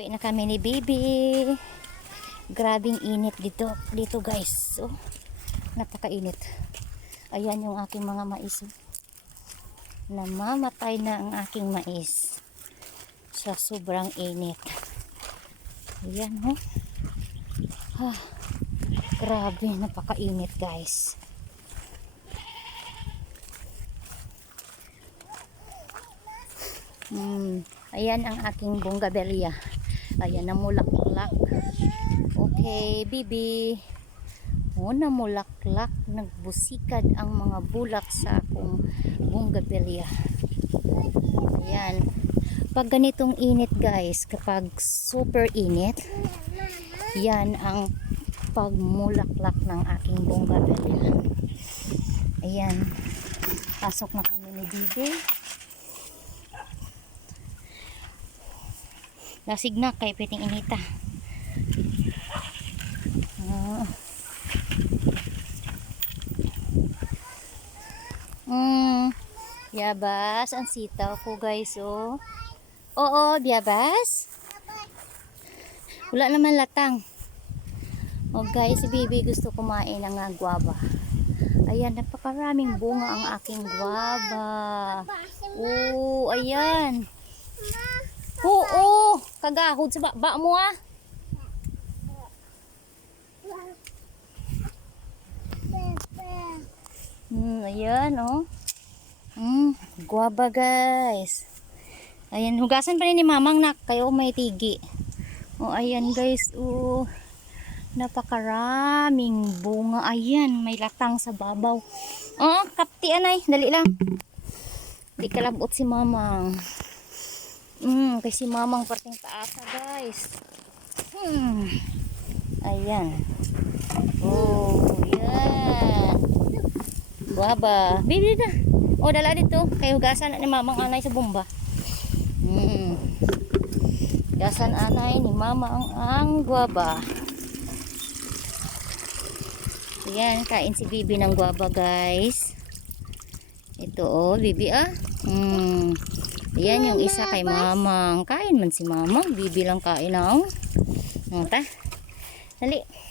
Uwi na kami ni Bibi. Grabing init dito, dito guys. So, napakainit. Ayan yung aking mga mais. oh. Namamatay na ang aking mais. Sa sobrang init. Ayan oh. Ah, grabe, napakainit guys. Hmm, ayan ang aking bonggabelia. Ayan, namulaklak. Okay, bibi. O, namulaklak. Nagbusikad ang mga bulak sa akong bonggabelia. Ayan. Pag ganitong init guys, kapag super init, yan ang pagmulaklak ng aking bonggabelia. Ayan. Pasok na kami ni Bibi. Lasig na kay piting inita. Ah. Mm, biyabas ang sitaw ko guys oh. Oo, biyabas. Wala naman latang. Oh guys, si Bibi gusto kumain ng ah, guava. Ayan, napakaraming bunga ang aking guava. Oh, ayan. Oo, kagahod sa baba mo ah. Hmm, ayan oh. Hmm, guaba guys. Ayan, hugasan pa rin ni mamang nak. Kayo may tigi. Oh, ayan guys. Oh, napakaraming bunga. Ayan, may latang sa babaw. Oh, kapti anay. Dali lang. Di kalabot si mamang. Hmm, kay si mamang parting taasa guys. Hmm. Ayan. Oh, yan. Baba. Bibi na. O, dala dito. Kay hugasan ni mamang anay sa bomba. Hmm. Hugasan anay ni mama ang, ang guaba. Yan, kain si Bibi ng guaba guys. Ito oh, Bibi ah. Hmm. Yan yung isa kay mamang. Kain man si mamang. Bibi lang kain ang. Oh, ta. Dali.